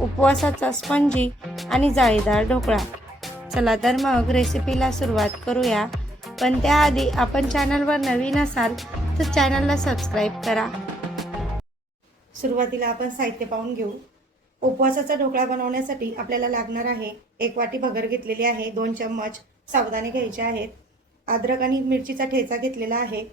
उपवासाचा spongy आणि जाळीदार ढोकळा. चला तर मग रेसिपीला सुरुवात करूया. पण त्याआधी आपण चॅनलवर नवीन असाल तर चॅनलला सबस्क्राईब करा. सुरुवातीला आपण साहित्य पाहून घेऊ. उपवासाचा ढोकळा बनवण्यासाठी आपल्याला लागणार आहे 1 वाटी भगर घेतलेली आहे, 2 चम्मच साबुदाणे घ्यायचे आहेत, अद्रक आणि मिरचीचा ठेचा घेतलेला आहे,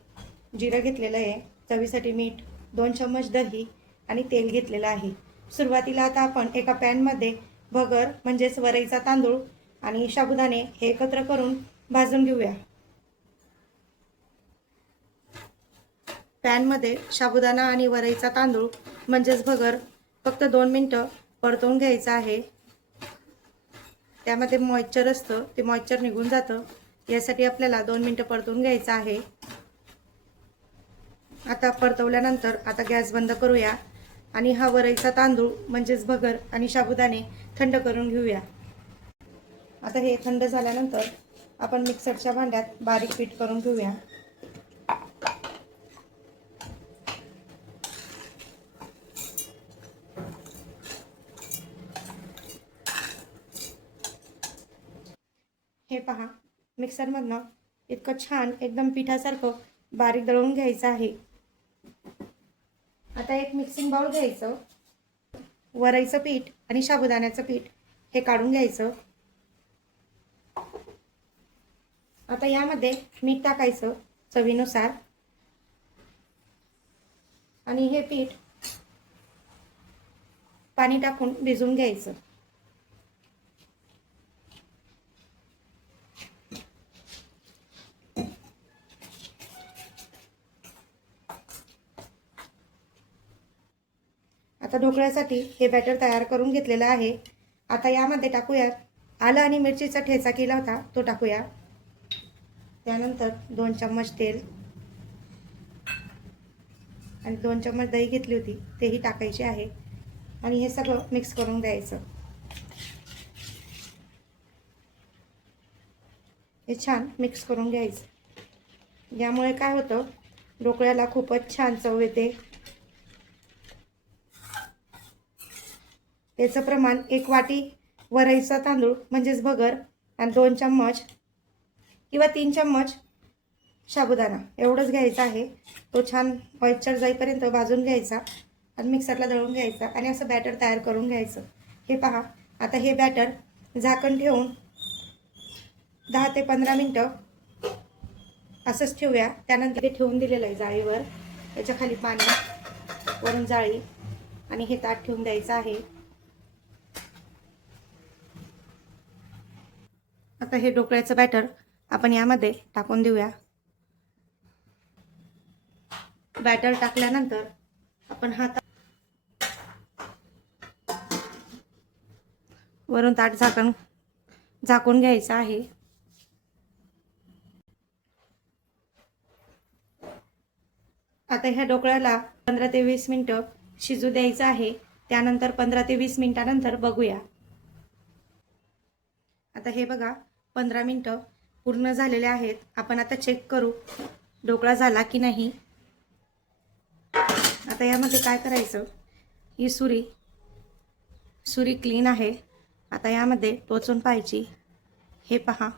जिरं घेतलेलं आहे, चवीसाठी मीठ, 2 चम्मच दही आणि तेल घेतलेलं आहे. सुरुवातीला आता आपण एका पॅनमध्ये भगर म्हणजेच वरईचा तांदूळ आणि साबुदाणे हे एकत्र करून भाजून घेऊया. पॅनमध्ये साबुदाणा आणि वरईचा तांदूळ म्हणजेच भगर फक्त 2 मिनिटं परतवून घ्यायचं आहे. त्यामध्ये मॉइश्चर असतं, ते मॉइश्चर निघून जातं, यासाठी आपल्याला 2 मिनिटं परतवून घ्यायचं आहे. आता परतवल्यानंतर आता गॅस बंद करूया आणि हा वरईचा तांदूळ म्हणजेच भगर आणि साबुदाणे थंड करून घेऊया. आता हे थंड झाल्यानंतर आपण मिक्सरच्या भांड्यात बारीक पीठ करून घेऊया. हे पहा, मिक्सरमधनं इतकं छान एकदम पिठासारखं बारीक दळून घ्यायचं आहे. आता एक मिक्सिंग बाउल घ्यायचं, वरईचं पीठ आणि साबुदाण्याचं पीठ हे काढून घ्यायचं. आता यामध्ये मीठ टाकायचं चवीनुसार आणि हे पीठ पाणी टाकून भिजवून घ्यायचं. आता ढोकळ्यासाठी हे बॅटर तयार करून घेतलेलं आहे. आता यामध्ये टाकूया आलं आणि मिरचीचा ठेचा केला होता तो टाकूया. त्यानंतर 2 चम्मच तेल आणि 2 चम्मच दही घेतली होती तेही टाकायचे आहे आणि हे सगळं मिक्स करून द्यायचं. हे छान मिक्स करून घ्यायचं. यामुळे काय होतं, ढोकळ्याला खूपच छान चव येते. त्याचं प्रमाण 1 वाटी वरईचा तांदूळ म्हणजेच भगर आणि 2 चम्मच किंवा 3 चम्मच साबुदाणा एवढंच घ्यायचं आहे. तो छान मॉइश्चर जाईपर्यंत भाजून घ्यायचा आणि मिक्सरला दळून घ्यायचा आणि असं बॅटर तयार करून घ्यायचं. हे पहा, आता हे बॅटर झाकण ठेवून 10 ते 15 मिनटं असंच ठेवूया. त्यानंतर ते ठेवून दिलेलं आहे जाळीवर, याच्या खाली पाणी, वरून जाळी आणि हे ताट ठेवून द्यायचं आहे. आता हे ढोकळ्याचं बॅटर आपण यामध्ये टाकून देऊया. बॅटर टाकल्यानंतर आपण वरून ताट झाकून घ्यायचं आहे. आता ह्या ढोकळ्याला 15 ते 20 मिनिटं शिजू द्यायचं आहे. त्यानंतर 15 ते 20 मिनिटानंतर बघूया. आता हे बघा, 15 मिनिटं पूर्ण झालेले आहेत. आपण आता चेक करू ढोकळा झाला की नाही. आता यामध्ये काय करायचं, ही सुरी क्लीन आहे. आता यामध्ये टोचून पाहायची. हे पहा,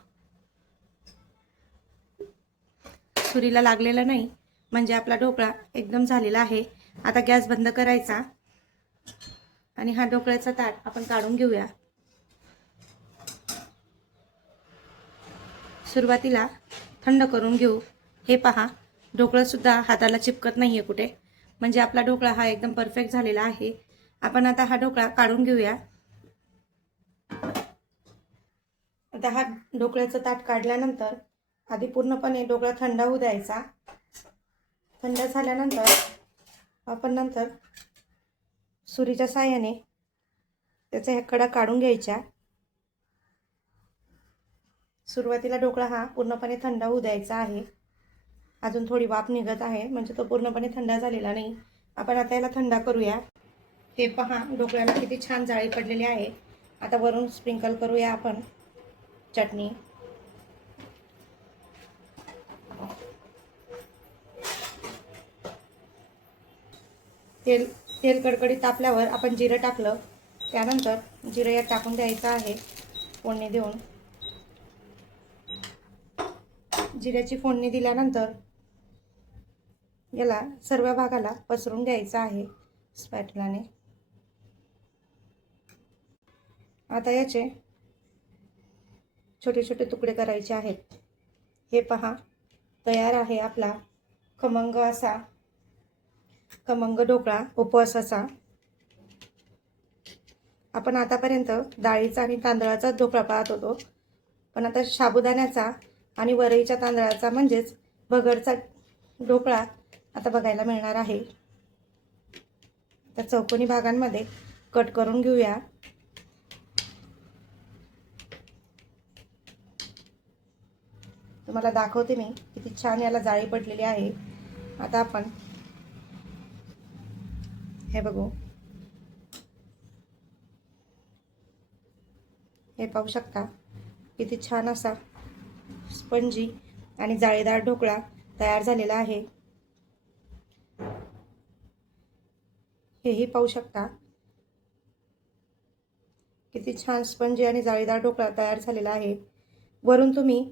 सुरीला लागलेलं नाही म्हणजे आपला ढोकळा एकदम झालेला आहे. आता गॅस बंद करायचा आणि हा ढोकळ्याचा ताट आपण काढून घेऊया. सुरुवातीला थंड करून घेऊ. हे पहा, ढोकळासुद्धा हाताला चिपकत नाही आहे कुठे, म्हणजे आपला ढोकळा हा एकदम परफेक्ट झालेला आहे. आपण आता हा ढोकळा काढून घेऊया. आता हा ढोकळ्याचं ताट काढल्यानंतर आधी पूर्णपणे ढोकळा थंड होऊ द्यायचा. थंड झाल्यानंतर आपण सुरीच्या साहाय्याने त्याच्या ह्या कडा काढून घ्यायच्या. सुरुवातीला ढोकळा हा पूर्णपणे थंड होऊ द्यायचा आहे. अजून थोडी वाफ निघत आहे, म्हणजे तो पूर्णपणे थंड झालेला नाही. आपण आता याला थंड करूया. हे पहा, ढोकळ्याला किती छान जाळी पडलेली आहे. आता वरून स्प्रिंकल करूया आपण चटणी. तेल कडकडीत तापल्यावर आपण जिरं टाकलं त्यानंतर जिरं यात टाकून द्यायचं आहे फोडणी देऊन. जिऱ्याची फोडणी दिल्यानंतर याला सर्व भागाला पसरून घ्यायचं आहे स्पॅटुलाने. आता याचे छोटे छोटे तुकडे करायचे आहेत. हे पहा, तयार आहे आपला खमंग ढोकळा उपवासाचा. आपण आतापर्यंत डाळीचा आणि तांदळाचा ढोकळा पाहत होतो, पण आता साबुदाण्याचा आणि वरईच्या तांदळाचा म्हणजेच भगरचा ढोकळा आता बघायला मिळणार आहे. तर चौकोनी भागांमध्ये कट करून घेऊया. तुम्हाला दाखवते मी किती छान याला जाळी पडलेली आहे. आता आपण हे बघू, हे पाहू शकता किती छान असा स्पंजी आणि जाळीदार ढोकळा तयार झालेला आहे. हेही पाहू शकता किती छान स्पंजी आणि जाळीदार ढोकळा तयार झालेला आहे. वरून तुम्ही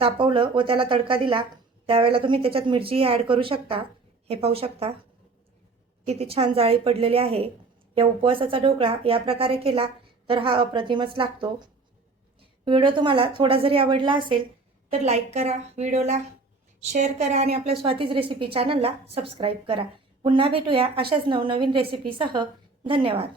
तापवलं व त्याला तडका दिला त्यावेळेला तुम्ही त्याच्यात मिरचीही ॲड करू शकता. हे पाहू शकता किती छान जाळी पडलेली आहे. या उपवासाचा ढोकळा या प्रकारे केला तर हा अप्रतिमच लागतो. व्हिडिओ तुम्हाला थोडा जरी आवडला असेल तर लाईक करा, व्हिडिओला शेअर करा आणि आपल्या स्वातीज रेसिपी चॅनलला सबस्क्राईब करा. पुन्हा भेटूया अशाच नवनवीन रेसिपीसह. धन्यवाद.